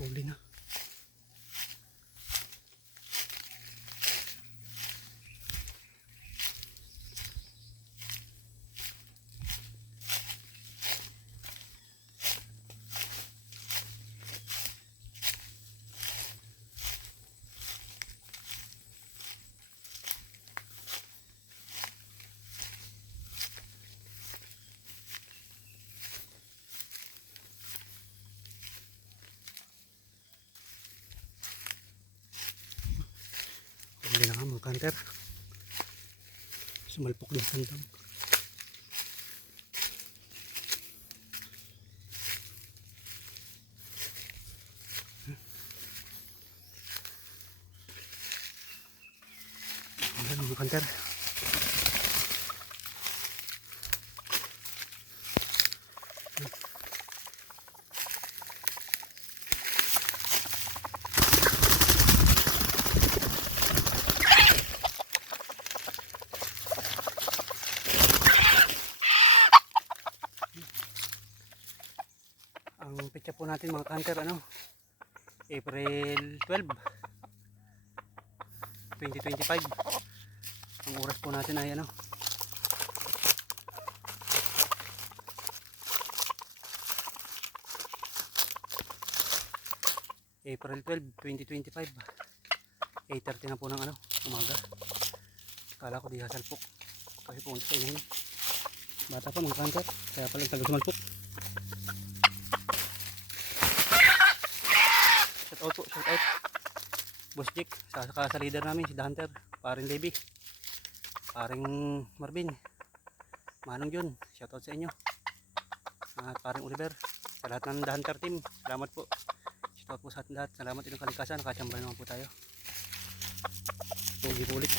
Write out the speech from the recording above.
Huli na. Huli na nga mga kanter. Sumalpok din sandang. Ayan mga kanter. Ang petsa po natin mga kanter, April 12, 2025. Ang oras po natin ay April 12, 2025. 8:30 na po ng umaga. Kala ko di hasalpok kasi pumunta sa inahin. Bata pa mga kanter, kaya pala taga sumalpok. Shout out Boss Jake, sa leader namin si The Hunter, paring Levi, paring Marvin, Manong Jun, shout out sa inyo, at paring Oliver, sa lahat ng The Hunter team, salamat po. Shout out po sa ating lahat, salamat inyong kalikasan, nakachambay naman po tayo. Tugi po ulit.